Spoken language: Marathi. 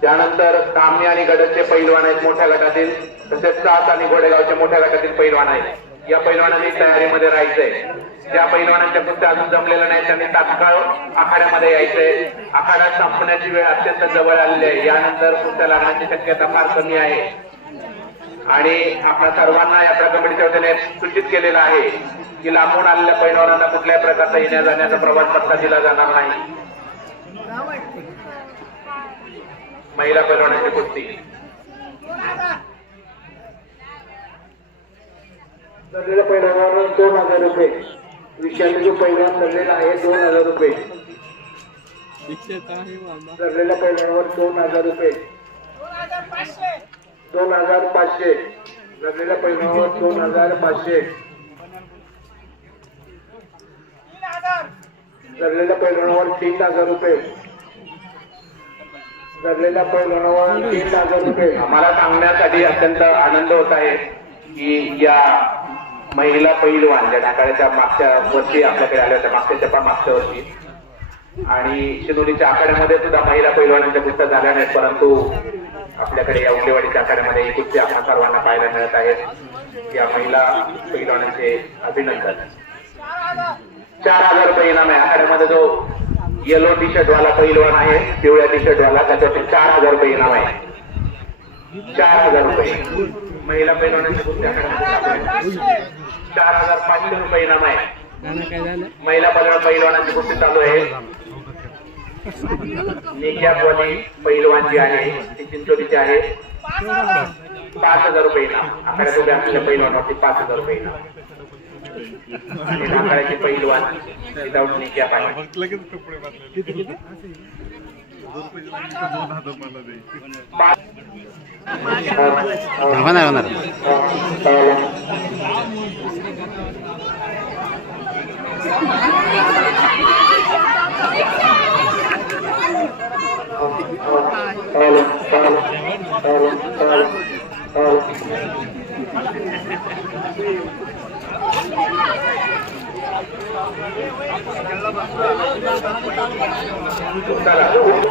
त्यानंतर कामणी आणि गडचे पैलवान आहेत मोठ्या गटातील तसेच सात आणि घोडेगावच्या मोठ्या गटातील पैलवान आहेत. या पैलवानांनी तयारीमध्ये राहायचंय. ज्या पैलवानांच्या कुस्त्या अजून जमलेलं नाही त्यांनी तात्काळ आखाड्यामध्ये यायचंय. आखाडा संपण्याची वेळ अत्यंत जवळ आलेली आहे. यानंतर कुस्त्या लागण्याची शक्यता फार कमी आहे. आणि आपल्या सर्वांना यात्रा कमिटीच्या वतीने सूचित केलेलं आहे की लांबून आलेल्या पैलवानांना कुठल्याही प्रकारचा येण्या जाण्याचा प्रवास पत्ता दिला जाणार नाही. महिला पैलवानांची कुस्ती. पैलवानावर दोन हजार रुपये. विषयाने जो पैलवान ठरलेला आहे दोन हजार रुपये. ठरलेल्या पैलवानावर दोन हजार रुपये. दोन हजार पाचशे. ठरलेल्या पैलवानावर दोन हजार पाचशे. ठरलेल्या पैलवानावर तीन हजार रुपये. ठरलेल्या पैलवानावर तीन हजार रुपये. आम्हाला सांगण्यासाठी अत्यंत आनंद होत आहे की या महिला पैलवान ज्या ढाकाळ्याच्या मागच्या वर्षी आपल्याकडे आल्या होत्या मागच्या पण मागच्या वर्षी आणि शिनोलीच्या आखाड्यामध्ये सुद्धा महिला पैलवानांच्या पुस्तक झाल्या नाहीत परंतु आपल्याकडे या उंडेवाडीच्या आखाड्यामध्ये ही आपण सर्वांना पाहायला मिळत आहेत. या महिला पैलवानांचे अभिनंदन. चार हजार रुपये इनाम आहे आखाड्यामध्ये जो येलो टी शर्ट वाला पैलवान आहे पिवळ्या टी शर्ट वाला त्याच्यावरती चार हजार रुपये इनाम आहे चार हजार रुपये. महिला पैलवानांच्या कुस्ती चार हजार पाचशे रुपये इनाम आहे महिला पैलवान पैलवानांची कुस्ती चालू आहे. निक्यावाली पैलवान जी आहे ती चिंचोलीची आहे. पाच हजार रुपये इनाम उभ्या असलेल्या पैलवानावरती पाच हजार रुपये इनाम आणि ढाकाळ्याची पैलवान विदाऊट दे होणार होणार चला